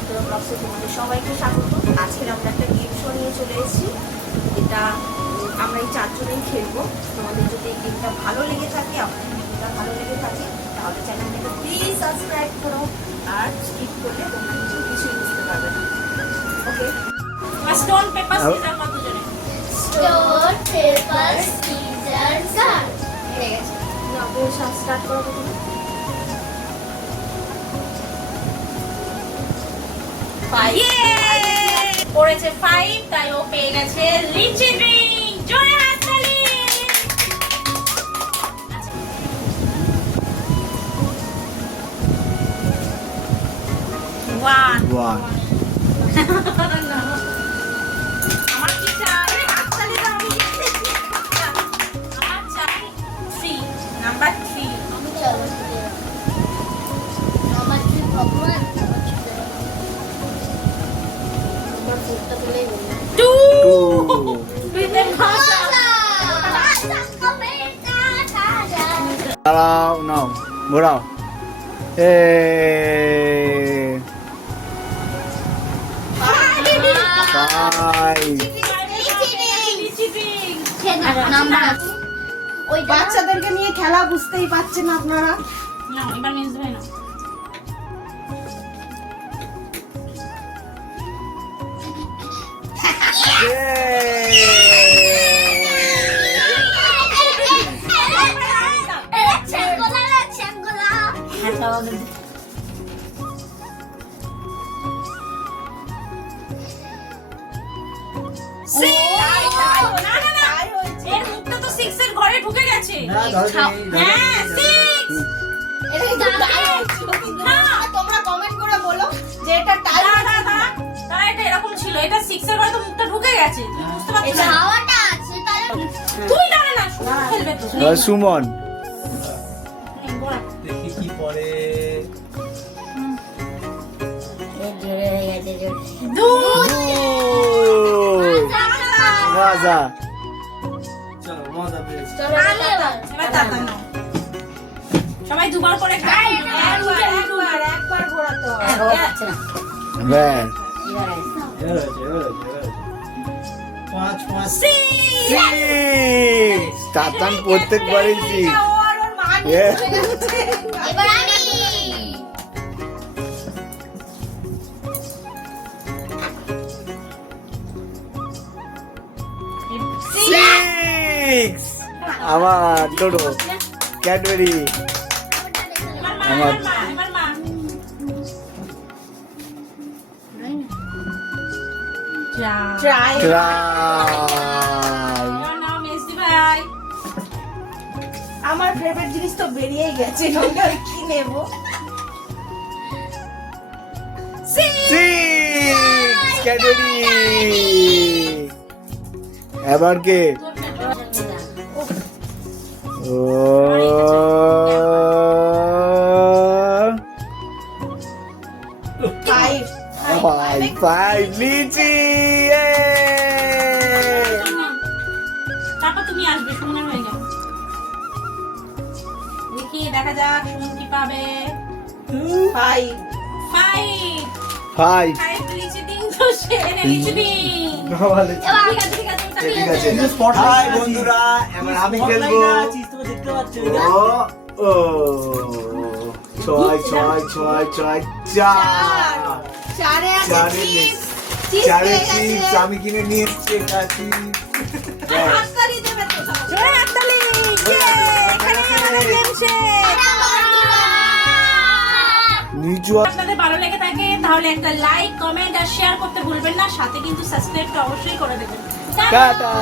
বন্ধুরা ব্লগসে তোমাদের সবাইকে স্বাগত। আজকে আমরা একটা গেম শো নিয়ে চলে এসেছি। এটা আমরা এই চারজনেই খেলবো। তোমাদের যদি এই গেমটা ভালো লেগে থাকে, আপনাদের গেমটা ভালো লেগে থাকে, তাহলে চ্যানেলটাকে প্লিজ সাবস্ক্রাইব করো। আর স্কিপ করলে তোমরা কিছুই বুঝতে পারবে না। ওকে, স্টোন পেপার সিজার কত জনে? স্টোন পেপার সিজার কাট হয়ে গেছে। না, বেশ স্টার্ট করো প্রথমে। পড়েছে 5, তাই ও পেয়ে গেছে লিচি ড্রিঙ্ক। জোরে হাততালি। One. আমার কি চাই? হাততালি দাও। আমার চাই 3, নাম্বার 3। আমি চলো আমার কি ভগবান আমার ফুটটা বলেই বললাম 2 Two. বিতে ভাষা। দাঁড়াও, নাও, ঘোরাও। ওই বাচ্চাদেরকে নিয়ে খেলা বুঝতেই পারছেন আপনারা। না, এবার মিস দেবে না। এর মুখটা তো 6 এর ঘরে ঢুকে গেছে। হ্যাঁ, 6। তোমরা কমেন্ট করে বলো যে এটা টাই। দাঁড়া, এটা এরকম ছিল। এটা 6 এর ঘরে তো মুখটা ঢুকে গেছে। তুমি বুঝতে পারছো না? হাওয়াটা আছে তাহলে তুই দাঁড়া না, সুমন খেলবে তো। সুমন, দেখি কি পরে। মজা। চলো মজা পেয়েছি। এবার দাদা নাও। সবাই দুবার করে খাই। একবার ঘোরাতে হবে। ব্যাস। এবার হয়েছে। 5 5 তাতান প্রত্যেকবারই ঠিক। এবার আমি Six. আমার টোটো ক্যাডবেরি। এবার মা। যা। ট্রাই। ট্রাই। এবার নাও মেসি ভাই। আমার ফেভারিট জিনিস তো বেরিয়েই গেছে। আমি আর কি নেব? Six. ক্যাডবেরি। এবার কে? ও ফাইভ। ফাইভ লিচি। তারপর তুমি আসবে, সুমনের হয়ে গেল। দেখি, দেখা যাক সুমন কি পাবে। ফাইভ। 5 ফাইভ। লিচি দিন তো সেরে লিচি দিন। ঠিক আছে। হাই বন্ধুরা, এবার আমি খেলবো। দেখতে পাচ্ছ ও ছয় ছয় ছয় ছয় চার। চারে আছে চারে চিপস। চারে চিপস আমি কিনে নিয়ে এসেছি। এটা চিপস। হাততালি দেবে তো সবাই। জোরে হাততালি। এখানে আমাদের গেম শেষ। নিচু আপনাদের ভালো লেগে থাকে তাহলে একটা লাইক, কমেন্ট আর শেয়ার করতে ভুলবেন না। সাথে কিন্তু সাবস্ক্রাইবটা অবশ্যই করে দেবেন। টাটা।